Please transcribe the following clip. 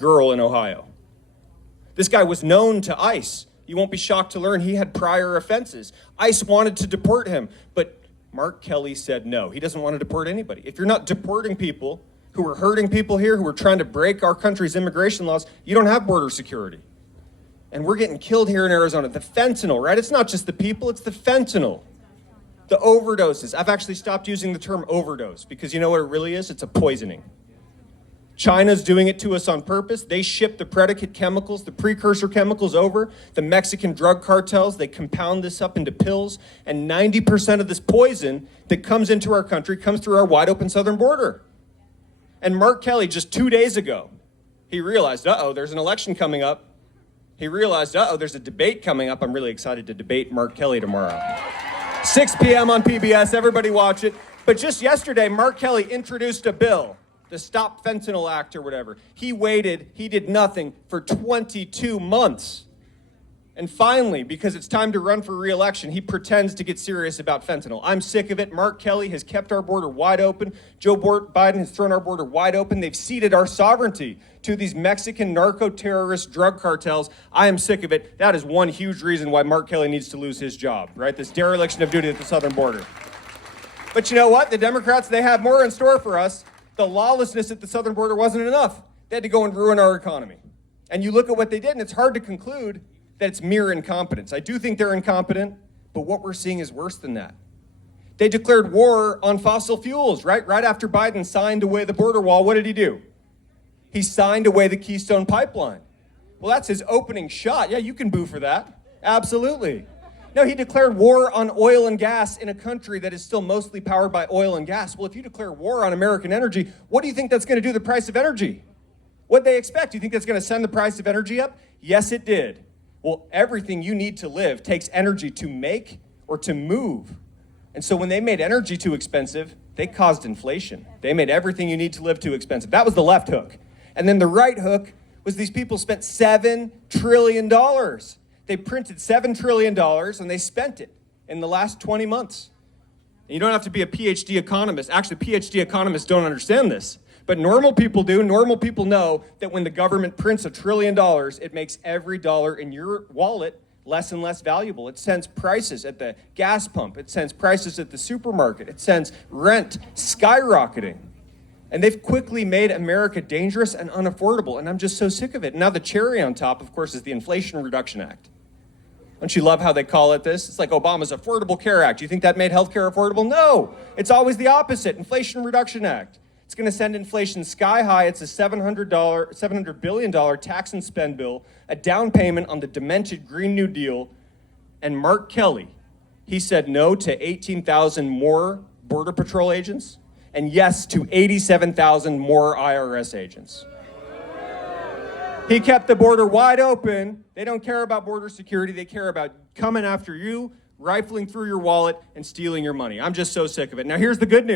girl in Ohio. This guy was known to ICE. You won't be shocked to learn he had prior offenses. ICE wanted to deport him, but Mark Kelly said no. He doesn't want to deport anybody. If you're not deporting people who are hurting people here, who are trying to break our country's immigration laws, you don't have border security. And we're getting killed here in Arizona. The fentanyl, right? It's not just the people, it's the fentanyl. The overdoses. I've actually stopped using the term overdose because you know what it really is? It's a poisoning. China's doing it to us on purpose. They ship the predicate chemicals, the precursor chemicals over. The Mexican drug cartels, they compound this up into pills. And 90% of this poison that comes into our country comes through our wide open southern border. And Mark Kelly, just 2 days ago, he realized, there's an election coming up. He realized, there's a debate coming up. I'm really excited to debate Mark Kelly tomorrow. 6 p.m. on PBS, everybody watch it. But just yesterday, Mark Kelly introduced a bill, the Stop Fentanyl Act or whatever. He waited, he did nothing for 22 months. And finally, because it's time to run for re-election, he pretends to get serious about fentanyl. I'm sick of it. Mark Kelly has kept our border wide open. Joe Biden has thrown our border wide open. They've ceded our sovereignty to these Mexican narco-terrorist drug cartels. I am sick of it. That is one huge reason why Mark Kelly needs to lose his job, right? This dereliction of duty at the southern border. But you know what? The Democrats, they have more in store for us. The lawlessness at the southern border wasn't enough. They had to go and ruin our economy. And you look at what they did, and it's hard to conclude that it's mere incompetence. I do think they're incompetent, but what we're seeing is worse than that. They declared war on fossil fuels, right? Right after Biden signed away the border wall, what did he do? He signed away the Keystone Pipeline. Well, that's his opening shot. Yeah, you can boo for that. Absolutely. No, he declared war on oil and gas in a country that is still mostly powered by oil and gas. Well, if you declare war on American energy, what do you think that's going to do to the price of energy? What'd they expect? Do you think that's going to send the price of energy up? Yes, it did. Well, everything you need to live takes energy to make or to move. And so when they made energy too expensive, they caused inflation. They made everything you need to live too expensive. That was the left hook. And then the right hook was these people spent $7 trillion. They printed $7 trillion and they spent it in the last 20 months. And you don't have to be a PhD economist. Actually, PhD economists don't understand this. But normal people do. Normal people know that when the government prints $1 trillion, it makes every dollar in your wallet less and less valuable. It sends prices at the gas pump. It sends prices at the supermarket. It sends rent skyrocketing. And they've quickly made America dangerous and unaffordable. And I'm just so sick of it. And now the cherry on top, of course, is the Inflation Reduction Act. Don't you love how they call it this? It's like Obama's Affordable Care Act. You think that made healthcare affordable? No, it's always the opposite. Inflation Reduction Act. It's going to send inflation sky high. It's a $700 billion tax and spend bill, a down payment on the demented Green New Deal. And Mark Kelly, he said no to 18,000 more Border Patrol agents and yes to 87,000 more IRS agents. He kept the border wide open. They don't care about border security. They care about coming after you, rifling through your wallet, and stealing your money. I'm just so sick of it. Now, here's the good news.